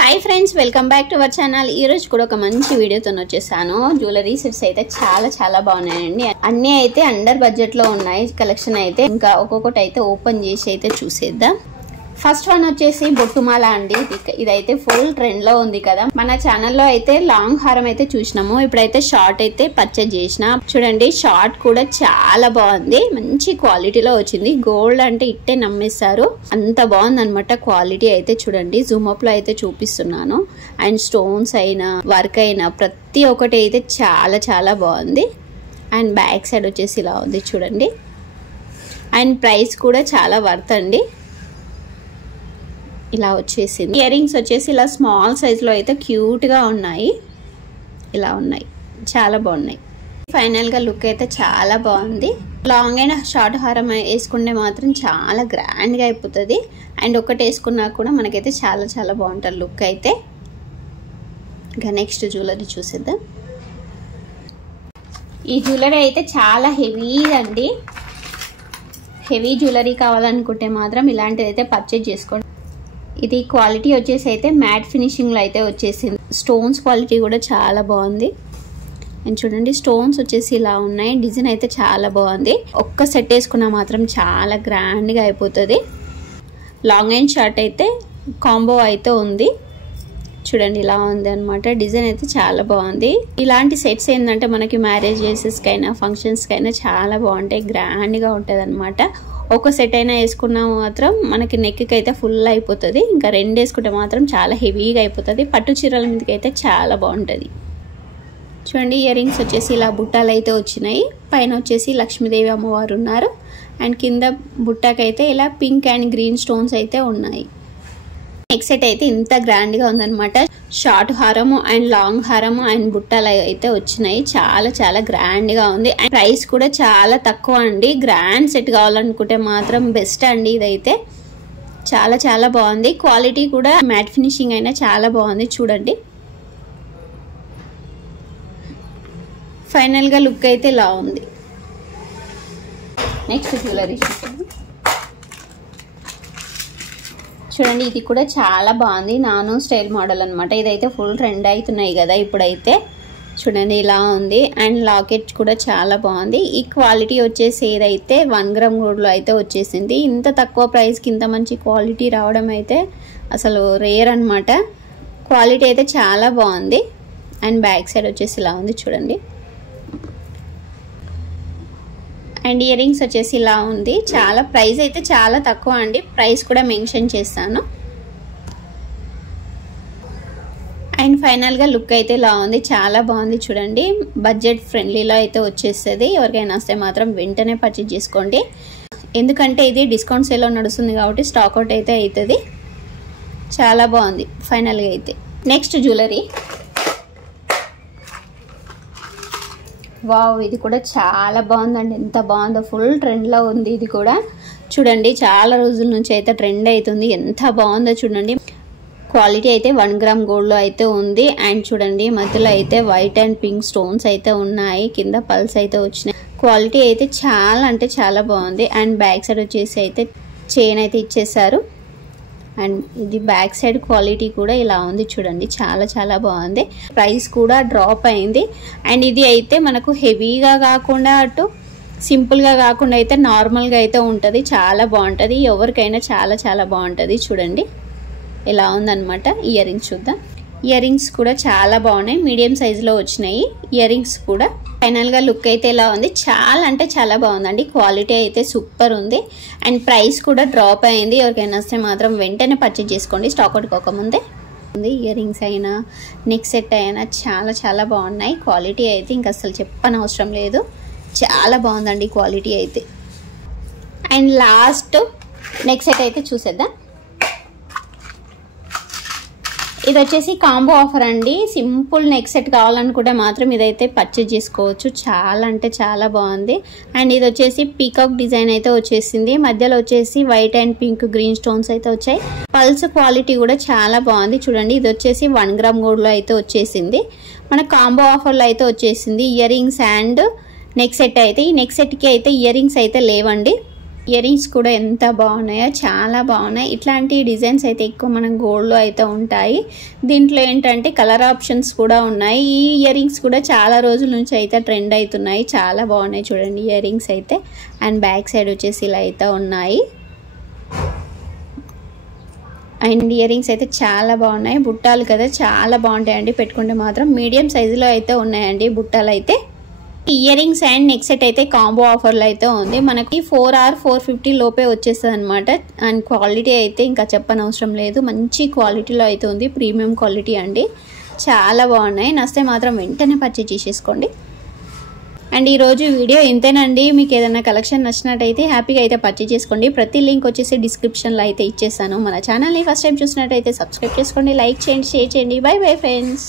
Hi friends, welcome back to our channel. ఈ రోజు కూడా ఒక మంచి వీడియోతో వచ్చేసాను. జ్యువెలరీ సెట్స్ అయితే చాలా బాగున్నాయండి. అన్నీ అయితే అండర్ బడ్జెట్ లో ఉన్నాయి. కలెక్షన్ అయితే ఇంకా ఒక్కొక్కటి అయితే ఓపెన్ చేసి అయితే చూసేద్దాం. ఫస్ట్ వన్ వచ్చేసి బొట్టుమాల అండి. ఇదైతే ఫుల్ ట్రెండ్ లో ఉంది కదా. మన ఛానల్లో అయితే లాంగ్ హారం అయితే చూసినాము. ఇప్పుడైతే షార్ట్ అయితే పర్చేజ్ చేసిన. చూడండి, షార్ట్ కూడా చాలా బాగుంది. మంచి క్వాలిటీలో వచ్చింది. గోల్డ్ అంటే ఇట్టే నమ్మేస్తారు, అంత బాగుంది అనమాట క్వాలిటీ అయితే. చూడండి, జూమ్ అప్ లో అయితే చూపిస్తున్నాను. అండ్ స్టోన్స్ అయినా వర్క్ అయినా ప్రతి ఒక్కటి అయితే చాలా బాగుంది. అండ్ బ్యాక్ సైడ్ వచ్చేసి ఇలా ఉంది చూడండి. అండ్ ప్రైస్ కూడా చాలా వర్త్ అండి. ఇలా వచ్చేసింది. ఇయర్ రింగ్స్ వచ్చేసి ఇలా స్మాల్ సైజ్ లో అయితే క్యూట్ గా ఉన్నాయి. ఇలా ఉన్నాయి, చాలా బాగున్నాయి. ఫైనల్ గా లుక్ అయితే చాలా బాగుంది. లాంగ్ అయిన షార్ట్ హారం వేసుకుంటే మాత్రం చాలా గ్రాండ్ గా అయిపోతుంది. అండ్ ఒకటి వేసుకున్నా కూడా మనకైతే చాలా బాగుంటుంది లుక్ అయితే. ఇంకా నెక్స్ట్ జ్యువెలరీ చూసేద్దాం. ఈ జ్యువెలరీ అయితే చాలా హెవీ అండి. హెవీ జ్యువెలరీ కావాలనుకుంటే మాత్రం ఇలాంటిది అయితే పర్చేజ్ చేసుకోండి. ఇది క్వాలిటీ వచ్చేసి అయితే మ్యాట్ ఫినిషింగ్ లో అయితే వచ్చేసింది. స్టోన్స్ క్వాలిటీ కూడా చాలా బాగుంది. అండ్ చూడండి, స్టోన్స్ వచ్చేసి ఇలా ఉన్నాయి. డిజైన్ అయితే చాలా బాగుంది. ఒక్క సెట్ వేసుకున్నా మాత్రం చాలా గ్రాండ్ గా అయిపోతుంది. లాంగ్ అండ్ షార్ట్ అయితే కాంబో అయితే ఉంది. చూడండి, ఇలా ఉంది అనమాట. డిజైన్ అయితే చాలా బాగుంది. ఇలాంటి సెట్స్ ఏంటంటే మనకి మ్యారేజెస్ కైనా ఫంక్షన్స్ కైనా చాలా బాగుంటాయి. గ్రాండ్ గా ఉంటది అనమాట. ఒక సెట్ అయినా వేసుకున్నా మాత్రం మనకి నెక్ కి అయితే ఫుల్ అయిపోతుంది. ఇంకా రెండు వేసుకుంటే మాత్రం చాలా హెవీగా అయిపోతుంది. పట్టు చీరల మీదకి అయితే చాలా బాగుంటుంది. చూడండి, ఇయర్ రింగ్స్ వచ్చేసి ఇలా బుట్టాలు అయితే వచ్చినాయి. పైన వచ్చేసి లక్ష్మీదేవి అమ్మవారు ఉన్నారు. అండ్ కింద బుట్టాకైతే ఇలా పింక్ అండ్ గ్రీన్ స్టోన్స్ అయితే ఉన్నాయి. నెక్స్ట్ సెట్ అయితే ఇంత గ్రాండ్ గా ఉందన్నమాట. షార్ట్ హారము అండ్ లాంగ్ హారము అండ్ బుట్టాలు అయితే వచ్చినాయి. చాలా గ్రాండ్ గా ఉంది. అండ్ ప్రైస్ కూడా చాలా తక్కువ అండి. గ్రాండ్ సెట్ కావాలనుకుంటే మాత్రం బెస్ట్ అండి. ఇదైతే చాలా బాగుంది. క్వాలిటీ కూడా మ్యాట్ ఫినిషింగ్ అయినా చాలా బాగుంది. చూడండి, ఫైనల్ గా లుక్ అయితే ఇలా ఉంది. నెక్స్ట్ జ్యువెలరీ చూడండి, ఇది కూడా చాలా బాగుంది. నానో స్టైల్ మోడల్ అనమాట. ఇదైతే ఫుల్ ట్రెండ్ అవుతున్నాయి కదా ఇప్పుడైతే. చూడండి, ఇలా ఉంది. అండ్ లాకెట్ కూడా చాలా బాగుంది. ఈ క్వాలిటీ వచ్చేసి ఏదైతే 1 గ్రామ్ గోల్డ్ లో అయితే వచ్చేసింది. ఇంత తక్కువ ప్రైస్ కి ఇంత మంచి క్వాలిటీ రావడం అయితే అసలు రేర్ అనమాట. క్వాలిటీ అయితే చాలా బాగుంది. అండ్ బ్యాక్ సైడ్ వచ్చేసి ఇలా ఉంది చూడండి. అండ్ ఇయర్ రింగ్స్ వచ్చేసి ఇలా ఉంది. చాలా ప్రైస్ అయితే చాలా తక్కువ అండి. ప్రైస్ కూడా మెన్షన్ చేస్తాను. అండ్ ఫైనల్ గా లుక్ అయితే ఇలా ఉంది. చాలా బాగుంది. చూడండి, బడ్జెట్ ఫ్రెండ్లీలో అయితే వచ్చేస్తుంది. ఎవరికైనా వస్తే మాత్రం వెంటనే పర్చేజ్ చేసుకోండి. ఎందుకంటే ఇది డిస్కౌంట్ సేల్ లో నడుస్తుంది కాబట్టి స్టాక్ అవుట్ అయితే అవుతుంది. చాలా బాగుంది ఫైనల్ గా అయితే. నెక్స్ట్ జ్యువెలరీ, వావ్, ఇది కూడా చాలా బాగుందండి. ఎంత బాగుందో, ఫుల్ ట్రెండ్ లో ఉంది. ఇది కూడా చూడండి, చాలా రోజుల నుంచి అయితే ట్రెండ్ అవుతుంది. ఎంత బాగుందో చూడండి. క్వాలిటీ అయితే 1 గ్రామ్ గోల్డ్ లో అయితే ఉంది. అండ్ చూడండి, మధ్యలో అయితే వైట్ అండ్ పింక్ స్టోన్స్ అయితే ఉన్నాయి. కింద పల్స్ అయితే వచ్చినాయి. క్వాలిటీ అయితే చాలా అంటే చాలా బాగుంది. అండ్ బ్యాక్ సైడ్ వచ్చేసి అయితే చైన్ అయితే ఇచ్చేసారు. అండ్ ఇది బ్యాక్ సైడ్ క్వాలిటీ కూడా ఇలా ఉంది. చూడండి, చాలా బాగుంది. ప్రైస్ కూడా డ్రాప్ అయింది. అండ్ ఇది అయితే మనకు హెవీగా కాకుండా అటు సింపుల్ గా కాకుండా అయితే నార్మల్ గా అయితే ఉంటది. చాలా బాగుంటది. ఎవరికైనా చాలా బాగుంటది. చూడండి, ఇలా ఉందన్నమాట. ఇయర్ రింగ్స్ చూద్దాం. ఇయర్ రింగ్స్ కూడా చాలా బాగున్నాయి. మీడియం సైజ్ లో వచ్చినాయి ఇయర్ రింగ్స్ కూడా. ఫైనల్ గా లుక్ అయితే ఇలా ఉంది. చాలా అంటే చాలా బాగుందండి. క్వాలిటీ అయితే సూపర్ ఉంది. అండ్ ప్రైస్ కూడా డ్రాప్ అయింది. ఎవరికైనా వస్తే మాత్రం వెంటనే పర్చేజ్ చేసుకోండి, స్టాక్ అవుట్ కాకముందే. ఇయర్ రింగ్స్ అయినా నెక్ సెట్ అయినా చాలా బాగున్నాయి. క్వాలిటీ అయితే ఇంకా అసలు చెప్పనవసరం లేదు. చాలా బాగుందండి క్వాలిటీ అయితే. అండ్ లాస్ట్ నెక్ సెట్ అయితే చూసేద్దాం. ఇది వచ్చేసి కాంబో ఆఫర్ అండి. సింపుల్ నెక్ సెట్ కావాలనుకుంటే మాత్రం ఇదైతే పర్చేజ్ చేసుకోవచ్చు. చాలా అంటే చాలా బాగుంది. అండ్ ఇది వచ్చేసి పీకాక్ డిజైన్ అయితే వచ్చేసింది. మధ్యలో వచ్చేసి white and pink green stones అయితే వచ్చాయి. పల్స్ క్వాలిటీ కూడా చాలా బాగుంది. చూడండి, ఇది వచ్చేసి 1 గ్రామ్ గోల్డ్ లో అయితే వచ్చేసింది. మన కాంబో ఆఫర్ లో అయితే వచ్చేసింది. Ear rings and neck set అయితే. ఈ నెక్ సెట్ కి అయితే ఇయర్ రింగ్స్ అయితే లేవండి. ఇయర్ రింగ్స్ కూడా ఎంత బాగున్నాయో, చాలా బాగున్నాయి. ఇట్లాంటి డిజైన్స్ అయితే ఎక్కువ మనం గోల్డ్లో అయితే ఉంటాయి. దీంట్లో ఏంటంటే కలర్ ఆప్షన్స్ కూడా ఉన్నాయి. ఈ ఇయర్ రింగ్స్ కూడా చాలా రోజుల నుంచి అయితే ట్రెండ్ అవుతున్నాయి. చాలా బాగున్నాయి చూడండి ఇయర్ రింగ్స్ అయితే. అండ్ బ్యాక్ సైడ్ వచ్చేసి ఇలా అయితే ఉన్నాయి. అండ్ ఇయర్ రింగ్స్ అయితే చాలా బాగున్నాయి. బుట్టాలు కదా చాలా బాగుంటాయండి, పెట్టుకుంటే మాత్రం. మీడియం సైజులో అయితే ఉన్నాయండి బుట్టాలు అయితే. Ear rings and neck set అయితే కాంబో ఆఫర్లో అయితే ఉంది. మనకి 4 or 450 లోపే వచ్చేస్తుంది అనమాట. అండ్ క్వాలిటీ అయితే ఇంకా చెప్పనవసరం లేదు, మంచి క్వాలిటీలో అయితే ఉంది. ప్రీమియం క్వాలిటీ అండి, చాలా బాగున్నాయి. నచ్చితే మాత్రం వెంటనే పర్చేజ్ చేసేసుకోండి. అండ్ ఈరోజు వీడియో ఇంతేనండి. మీకు ఏదైనా కలెక్షన్ నచ్చినట్టయితే హ్యాపీగా అయితే పర్చేజ్ చేసుకోండి. ప్రతి లింక్ వచ్చేసి డిస్క్రిప్షన్లో అయితే ఇచ్చేస్తాను. మన ఛానల్ని ఫస్ట్ టైం చూసినట్టయితే సబ్స్క్రైబ్ చేసుకోండి, లైక్ చేయండి, షేర్ చేయండి. By bye friends.